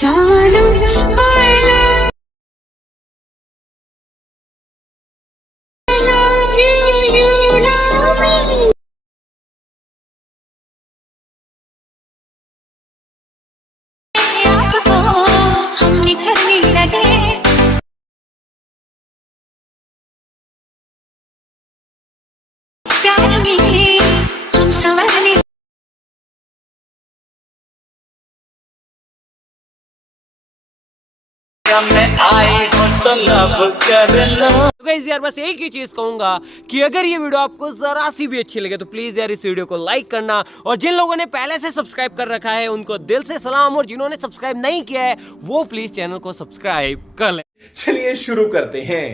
तो गाइस यार बस एक ही चीज कहूंगा कि अगर ये वीडियो आपको जरा सी भी अच्छी लगे तो प्लीज यार इस वीडियो को लाइक करना, और जिन लोगों ने पहले से सब्सक्राइब कर रखा है उनको दिल से सलाम, और जिन्होंने सब्सक्राइब नहीं किया है वो प्लीज चैनल को सब्सक्राइब कर ले। चलिए शुरू करते हैं।